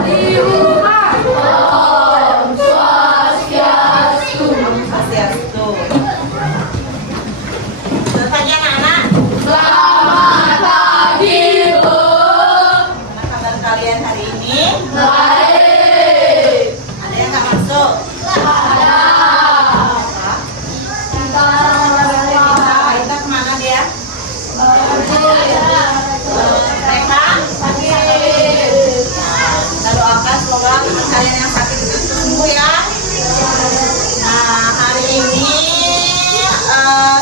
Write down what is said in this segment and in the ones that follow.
di rumah. Om Swastiastu. Swastiastu. Bertanya anak-anak, Selamat pagi, Bu. gimana kabar kalian hari ini? Baik. Ada yang nggak masuk? Ada. Kita kemana dia? Mereka? Kita doakan semoga teman kalian yang sakit itu sembuh ya. Nah, hari ini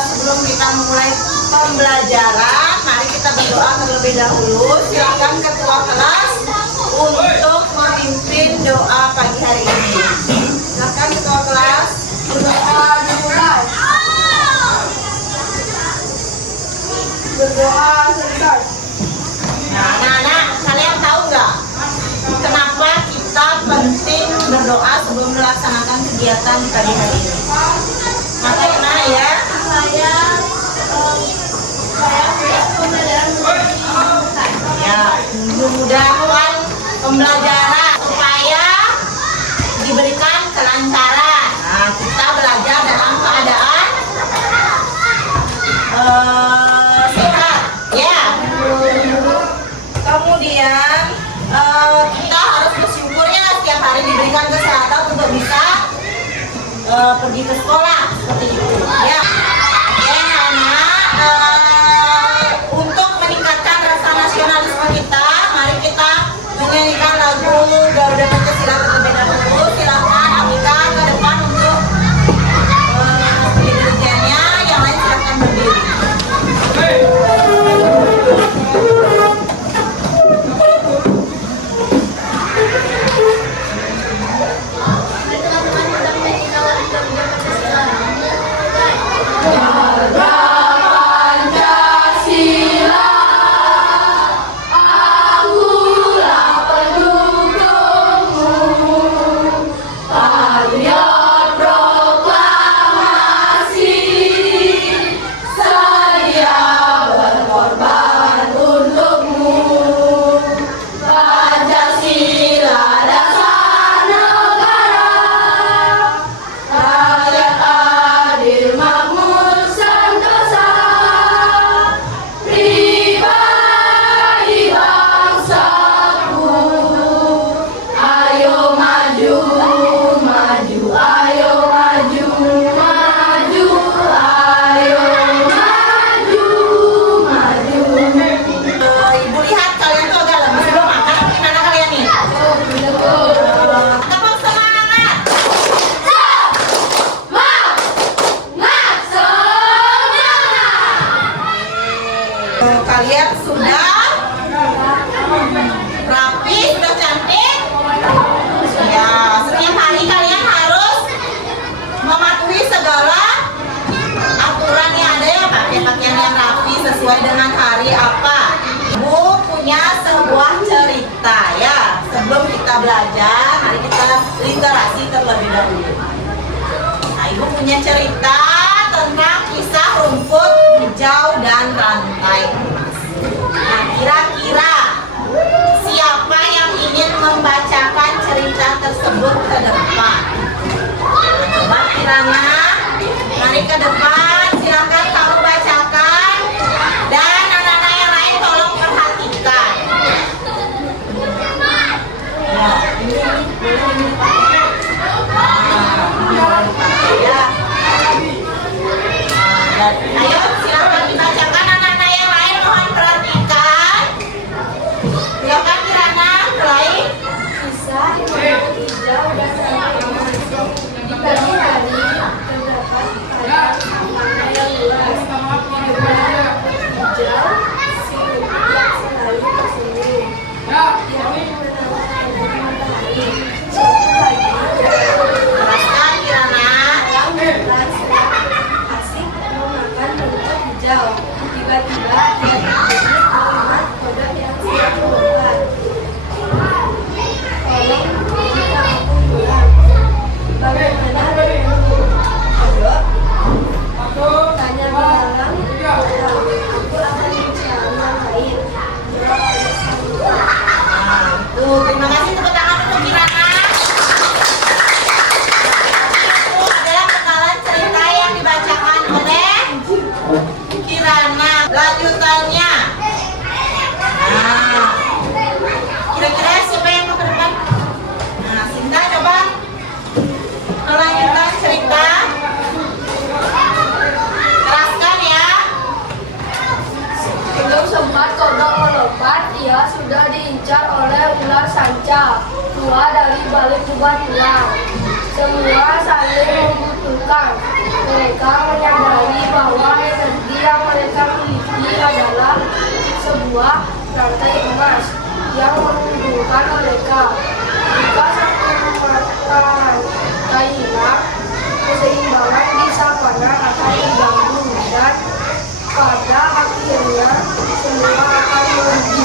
sebelum kita memulai pembelajaran, mari kita berdoa terlebih dahulu. Silakan ketua kelas untuk memimpin doa pagi hari ini. Silakan ketua kelas. Berdoa dimulai. Berdoa selesai. Nah, anak-anak, kalian tahu nggak kenapa kita penting berdoa sebelum melaksanakan kegiatan di pagi hari ini? Karena ya, memudahkan pembelajaran supaya diberikan kelancaran. Nah, kita belajar dalam keadaan sehat, ya. Kemudian kita harus bersyukur ya setiap hari diberikan kesehatan untuk bisa pergi ke sekolah seperti itu. Ya, ya anak. Untuk meningkatkan rasa nasionalisme kita, mari kita menyanyikan lagu Garuda Pancasila terlebih dahulu. Silakan Amika ke depan untuk dirijennya, yang lain silakan berdiri. Pancasila, akulah pendukungmu. Patriot proklamasi, saya berkorban untukmu. Pancasila dasar negara, rakyat adil makmur sentosa, pribadi bangsaku. Ayo maju, maju, ayo maju, maju, ayo maju, maju. Ibu lihat kalian tuh agak lemes, belum makan. Gimana kalian nih? Tepuk semangat. Kalian sudah rapi, sudah cantik. Ya, setiap hari kalian harus mematuhi segala aturan yang ada ya, pakai pakaian yang rapi sesuai dengan hari apa. Ibu punya sebuah cerita ya. Sebelum kita belajar, mari kita literasi terlebih dahulu. Nah, ibu punya cerita tentang kisah rumput hijau dan rantai emas. Nah, kira-kira siapa yang ingin membacakan cerita tersebut ke depan? Coba Kirana, mari ke depan, silakan kamu bacakan. Dan anak-anak yang lain tolong perhatikan. Ya, ini boleh dipakai. Ya. Ayo silakan dibacakan anak-anak yang lain, mohon perhatikan. Silakan Kirana, mulai. Kisah rumput hijau dan rantai emas. Di pagi hari terdapat makna yang luas. Di bawah rumput hijau, si rumput yang selalu tersenyum. Yang menawarkan matahari. Suatu pagi, Teruskan Kirana. orang berperan asik memakan rumput hijau. Tiba-tiba dia terkejut melihat kodok yang sedang berlomba. Tolong minta aku pulang. Bagaimana denganmu? Kodok? Tanya mendalam. Lalu aku akan mencari yang lain. Tuh, terima kasih tepuk tangan. kodok melompat, ia sudah diincar oleh ular sanca, keluar dari balik bebatuan. Semua saling membutuhkan. Mereka menyadari bahwa energi yang mereka miliki adalah sebuah rantai emas yang menguntungkan mereka. Jika satu rantai hilang, keseimbangan di savana akan diganggu dan pada akhirnya semua akan merugi.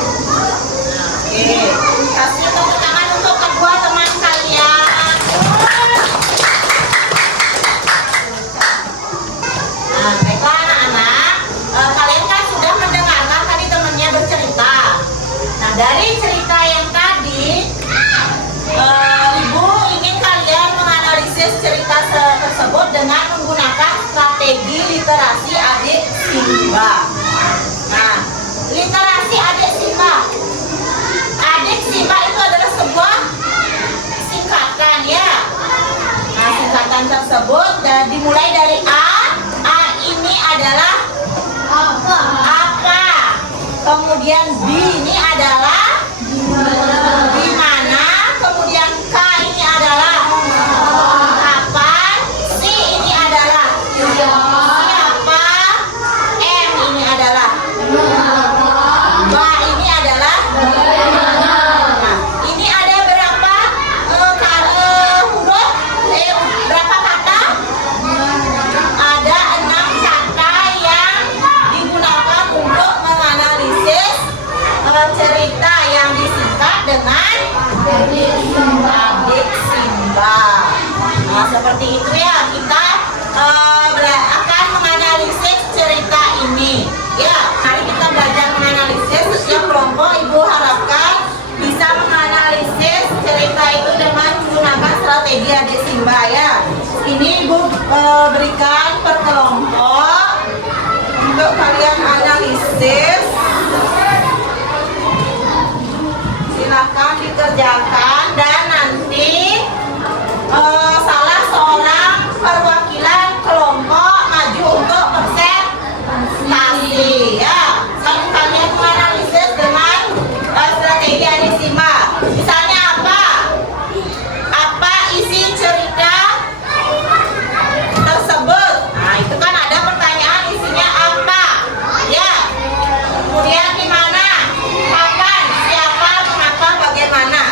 Oke, kasih tepuk tangan untuk kedua teman kalian. Nah, baiklah anak-anak, kalian kan sudah mendengarkan tadi temannya bercerita. Nah, dari cerita yang tadi, Ibu ingin kalian menganalisis cerita tersebut dengan menggunakan strategi literasi adik Simba. Nah, literasi adik Simba. Adik Simba itu adalah sebuah singkatan ya. Nah, singkatan tersebut dimulai dari A. A ini adalah apa? Kemudian B ini adalah di mana? Kemudian K ini adalah kapan? C ini adalah siapa? M ini adalah ini adalah nah, ini ada berapa huruf? Berapa kata? Ada 6 kata yang digunakan untuk menganalisis cerita yang disingkat dengan adik Simba. Nah, seperti itu ya, kita akan menganalisis cerita ini. Ya, mari kita belajar menganalisis. Setiap kelompok Ibu harapkan bisa menganalisis cerita itu dengan menggunakan strategi adik Simba ya. Ini Ibu berikan per kelompok untuk kalian analisis. Silahkan dikerjakan dan nanti salah seorang perwakilan kelompok maju untuk presentasi ya. Kalian menganalisis dengan strategi adik Simba. Misalnya apa? Apa isi cerita tersebut? Nah, itu kan ada pertanyaan isinya apa? Ya. Kemudian di mana? Kapan? Siapa? Mengapa? Bagaimana?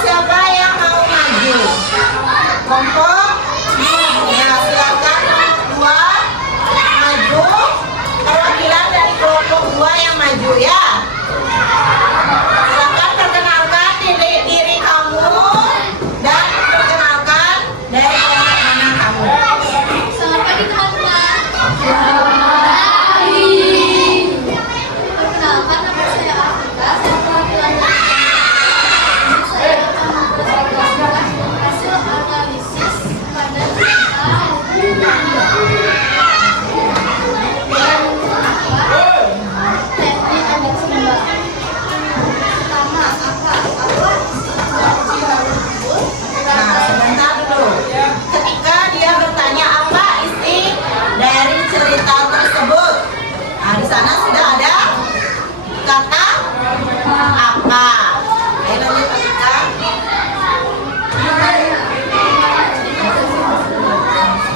Siapa yang mau maju? Kelompok? Ya, silakan dua maju. Perwakilan dari kelompok 2 yang maju ya. Silakan perkenalkan diri kamu dan perkenalkan dari kelompok mana kamu. Selamat pagi teman-teman. Perkenalkan, nama saya Afrika. Saya perwakilan dari saya akan mempresentasikan hasil analisis pada cerita teknik adik Simba. Pertama, apa Nah, sebentar dulu. Ketika dia bertanya apa isi dari cerita tersebut, nah di sana sudah ada kata apa. Ayo lanjut kita.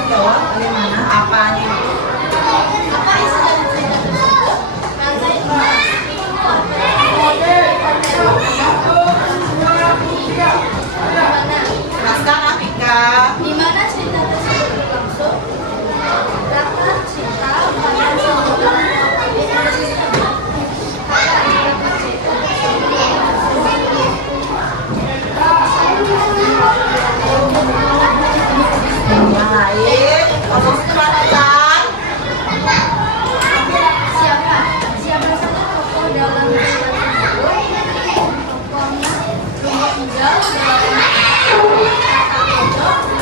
Jawab bagaimana apanya itu. apa isi dari cerita tersebut? Rantai emas. Jelaskan Afika. Di mana cerita tersebut berlangsung? Latar cerita pada sebuah ekosistem. Latar cerita tersebut Yang lain, tolong diperhatikan. siapa? Siapa saja tokoh dalam cerita tersebut? Tokohnya Rumah Hijau, kata kodok,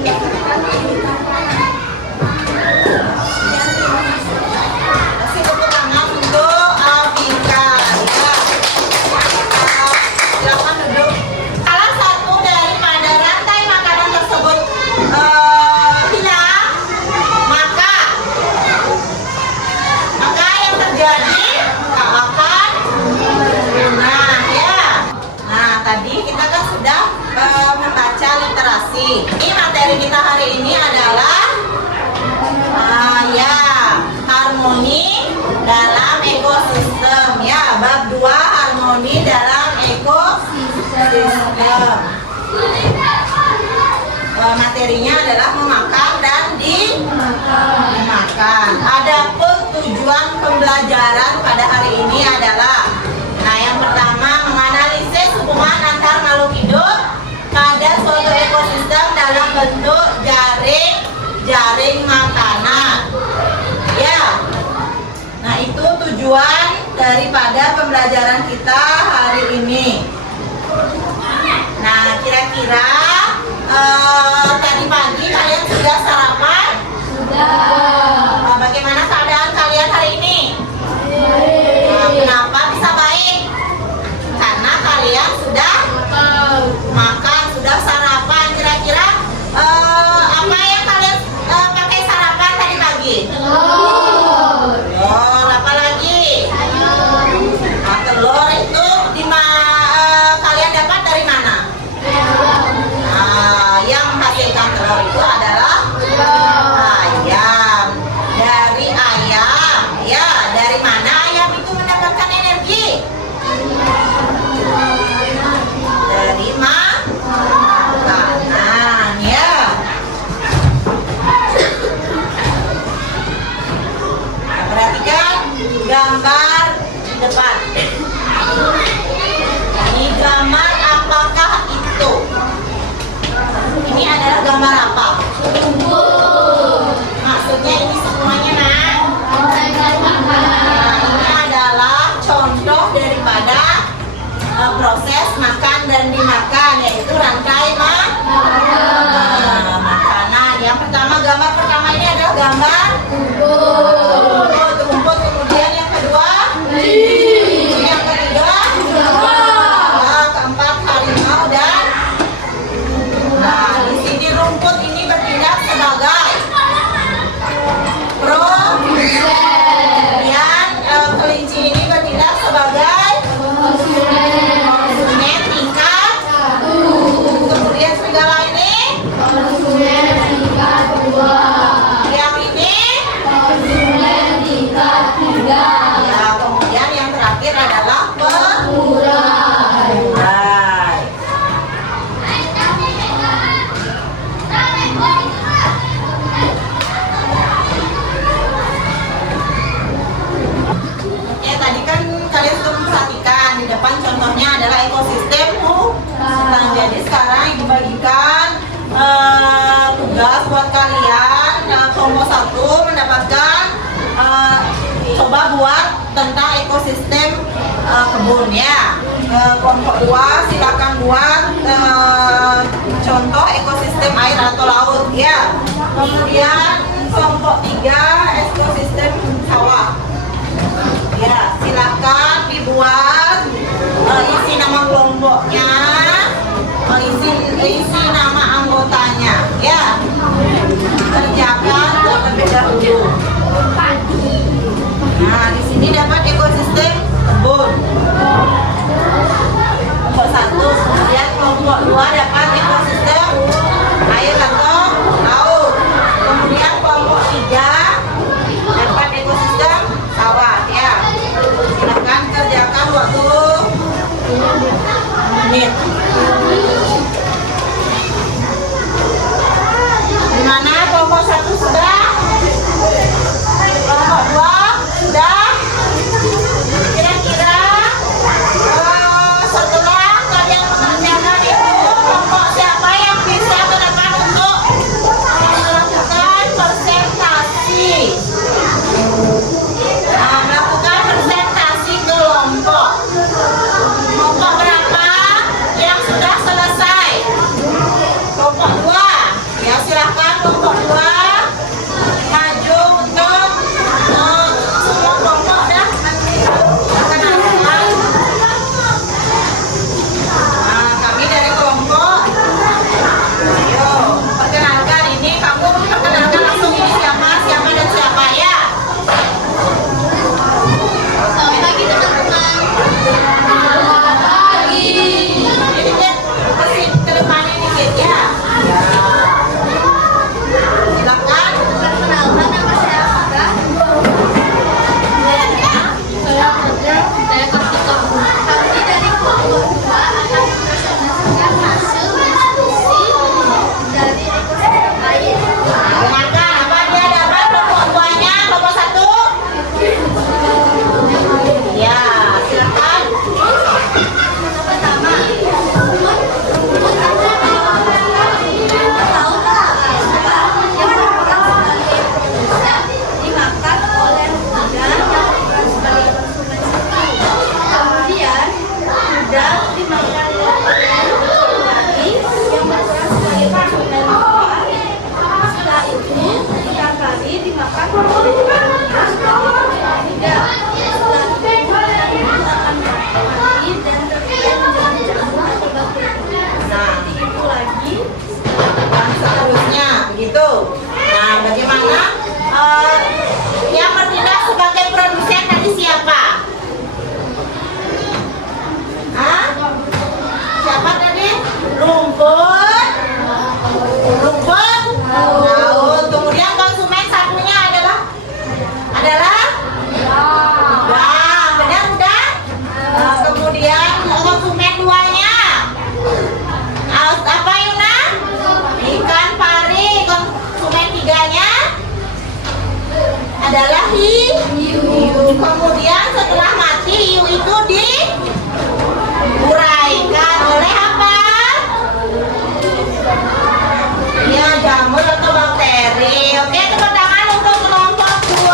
Kasih tepuk tangan untuk Alvika. Ya. Silakan duduk. Salah satu daripada rantai makanan tersebut hilang, maka yang terjadi akan punah ya. Nah, tadi kita kan sudah membaca literasi. Ini materi kita hari ini adalah harmoni dalam ekosistem ya, bab 2 harmoni dalam ekosistem. Materinya adalah memakan dan dimakan. Adapun tujuan pembelajaran pada hari ini adalah, nah, yang pertama menganalisis hubungan antar makhluk hidup pada suatu ekosistem dalam bentuk jaring makanan. Ya. Nah, itu tujuan daripada pembelajaran kita hari ini. Nah, kira-kira tadi pagi kalian sudah sarapan? Sudah. Bagaimana keadaan kalian hari ini? Baik. Kenapa bisa baik? Karena kalian sudah makan, sudah sarapan. Kira-kira apa yang kalian pakai sarapan tadi pagi? Telur, apa lagi? Telur itu kalian dapat dari mana? Nah, yang menghasilkan telur itu adalah ayam. Dari ayam, ya. Dari mana ayam itu mendapatkan energi? Dari makanan, ya. Perhatikan gambar di depan. Ini gambar apakah itu? Ini adalah gambar apa? Maksudnya ini semuanya, nak? Nah, ini adalah contoh daripada proses makan dan dimakan, yaitu rantai makanan. Yang pertama, gambar pertama ini adalah gambar rumput. Kemudian yang kedua, yang ketiga, keempat harimau dan. Nah, di sini rumput ini bertindak sebagai kemudian kelinci ini bertindak sebagai konsumen tingkat 1. Kemudian serigala ini konsumen tingkat 2. Yang ini konsumen tingkat 3. Ya, kemudian yang terakhir adalah pengurai. Tadi kan kalian sudah memperhatikan di depan contohnya adalah ekosistem hutan. Jadi sekarang dibagikan tugas buat kalian. Kelompok 1 mendapatkan coba buat tentang ekosistem kebun ya. Kelompok 2 silakan buat contoh ekosistem air atau laut ya. Kemudian kelompok 3 ekosistem sawah. Ya, silakan dibuat isi nama kelompoknya, isi nama anggotanya, ya. Kerjakan terlebih dahulu. Nah, di sini dapat ekosistem kebun. Kelompok 1, kemudian kelompok 2 dapat ekosistem air atau laut. Kemudian kelompok 3 dapat ekosistem sawah ya. Silakan kerjakan waktu 5 menit. Gimana kelompok 1 sudah? Kelompok 2 sudah? Kira-kira setelah kalian mengerjakan itu kelompok Yang bertindak sebagai produsen tadi siapa? Hah? Siapa tadi? Rumput. Rumput. Laut. Kemudian konsumen satunya adalah benar udah. Kemudian konsumen duanya apa Yuna? Ikan pari. Konsumen tiganya adalah hiu. Kemudian setelah mati hiu itu diuraikan oleh apa? Ya, jamur atau bakteri. Oke, tepuk tangan untuk kelompok 2.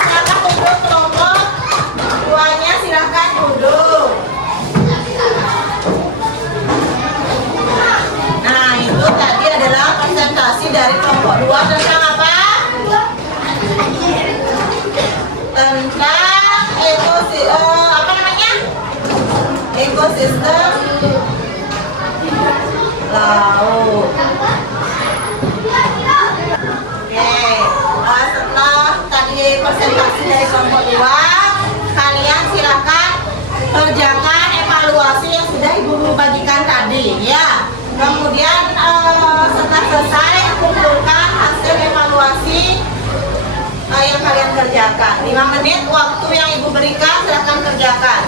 Silakan duduk kelompok 2-nya, silakan duduk. Nah, itu tadi adalah presentasi dari kelompok 2 tentang apa? Tentang ekosistem laut. Setelah tadi presentasi dari kelompok 2, kalian silakan kerjakan evaluasi yang sudah ibu bagikan tadi ya. Kemudian setelah selesai kumpulkan hasil evaluasi yang kalian kerjakan. 5 menit waktu yang ibu berikan, silakan kerjakan.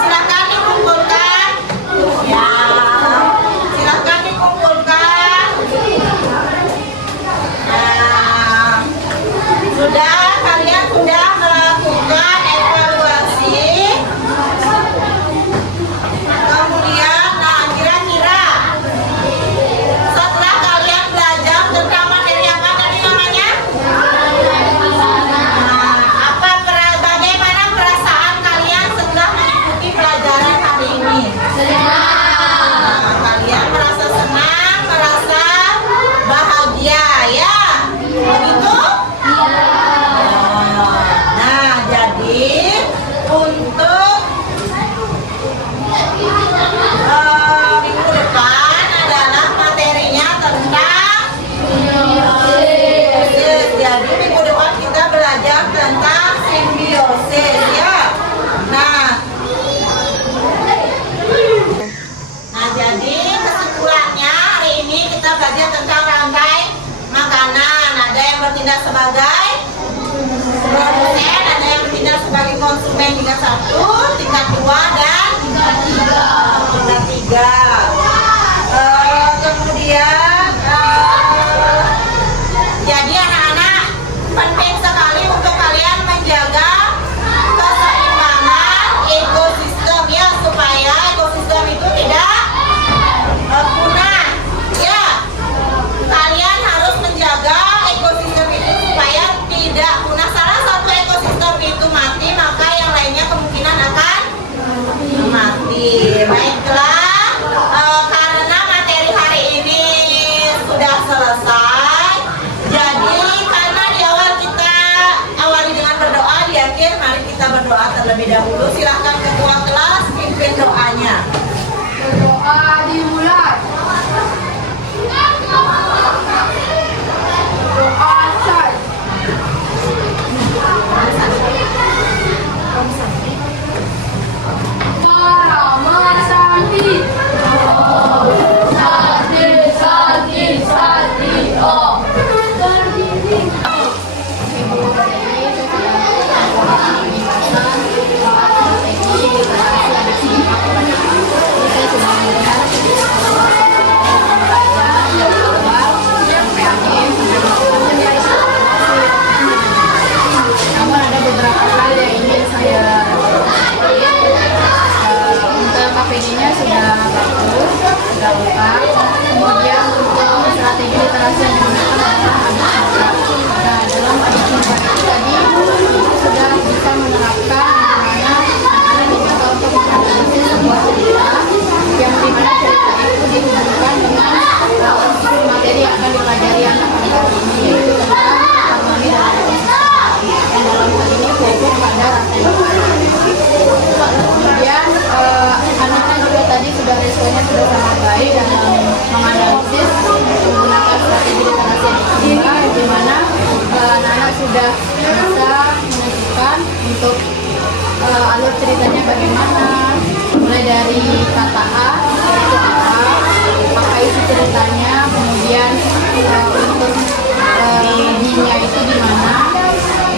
Silakan dikumpulkan. Ya, silakan dikumpulkan. Nah, kalian sudah melakukan evaluasi. Kemudian, kira-kira setelah kalian belajar tentang materi apa tadi namanya? Bagaimana perasaan kalian setelah mengikuti pelajaran hari ini? Kalian merasa senang, merasa bahagia, ya? Begitu? Nah, jadi untuk minggu depan adalah materinya tentang simbiosis. Jadi minggu depan kita belajar tentang simbiosis, ya. Nah, jadi kesimpulannya hari ini kita belajar tentang rantai makanan. Ada yang bertindak sebagai produsen, ada yang bertindak sebagai konsumen tingkat 1, tingkat 2, dan tingkat 3. Kemudian jadi anak-anak penting sekali untuk kalian menjaga keseimbangan ekosistem ya, supaya ekosistem itu tidak punah ya. Kalian harus menjaga ekosistem itu supaya tidak punah. Salah satu ekosistem itu mati, maka yang lainnya kemungkinan akan mati. Baiklah, karena materi hari ini sudah selesai, jadi karena di awal kita awali dengan berdoa, di akhir mari kita berdoa terlebih dahulu. Silahkan ketua kelas pimpin doanya. Berdoa dimulai. Doa say. Parama Santi. Santi, Santi, oh. Namun ada beberapa hal yang ingin saya untuk KPD-nya sudah bagus, sudah lengkap. Kemudian untuk strategi literasi yang digunakan adalah nah, dalam edukasi tadi sudah bisa menerapkan bagaimana kita dicoba untuk menganalisis sebuah cerita yang dimana cerita itu dihubungkan dengan unsur materi yang akan dipelajari anak-anak ini, yaitu tentang harmoni dan ekosistem yang dalam hal ini fokus pada rantai makanan. Kemudian anak-anak juga tadi sudah responnya sudah sangat baik dalam menganalisis menggunakan ditambah di mana anak-anak sudah bisa menentukan untuk alur ceritanya bagaimana, mulai dari kata A itu apa isi ceritanya, kemudian untuk B-nya itu di mana,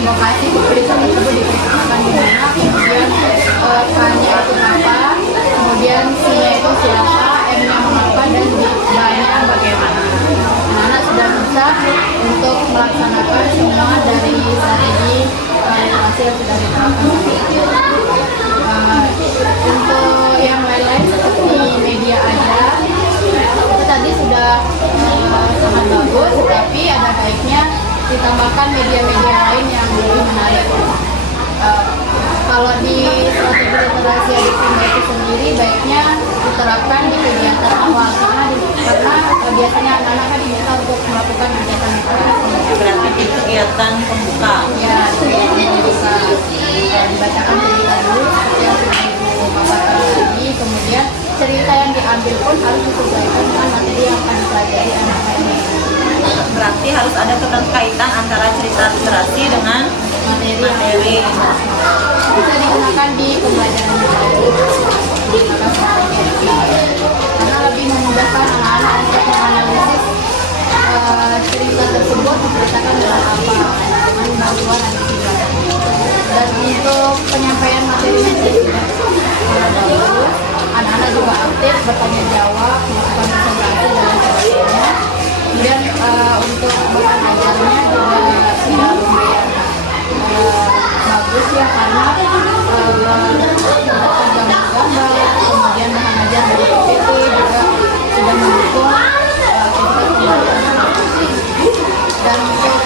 lokasi keputusan tersebut diperkirakan di mana, kemudian K-nya itu apa, kemudian C-nya itu siapa, M-nya mengapa, dan D-nya bagaimana. Anak-anak sudah bisa untuk melaksanakan semua dari strategi literasi yang sudah diterapkan. Untuk yang lain-lain seperti media aja itu tadi sudah sangat bagus, tetapi ada baiknya ditambahkan media-media lain yang lebih menarik. Kalau di strategi literasi adik Simba itu sendiri baiknya diterapkan di kegiatan awal karena biasanya anak-anak kan diminta untuk melakukan kegiatan literasi. Berarti di kegiatan pembuka. Ya, bisa dibacakan cerita dulu seperti yang sudah Ibu paparkan tadi, kemudian cerita yang diambil pun harus disesuaikan dengan materi yang akan dipelajari anak-anak ini. Berarti harus ada keterkaitan antara cerita literasi dengan materi. Bisa digunakan di pembelajaran karena lebih memudahkan anak-anak untuk menganalisis cerita tersebut diceritakan dengan apa, dengan bantuan dan untuk penyampaian materinya juga bagus. Anak-anak juga aktif bertanya jawab, melakukan presentasi dan sebagainya. Kemudian untuk bahan ajarnya juga sudah lumayan bagus ya, karena gambar-gambar, kemudian bahan ajar dari PPT juga sudah mendukung dan untuk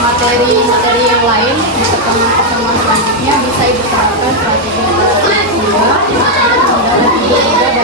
materi-materi yang lain di pertemuan selanjutnya bisa Ibu terapkan strategi literasi juga untuk memudahkan Ibu juga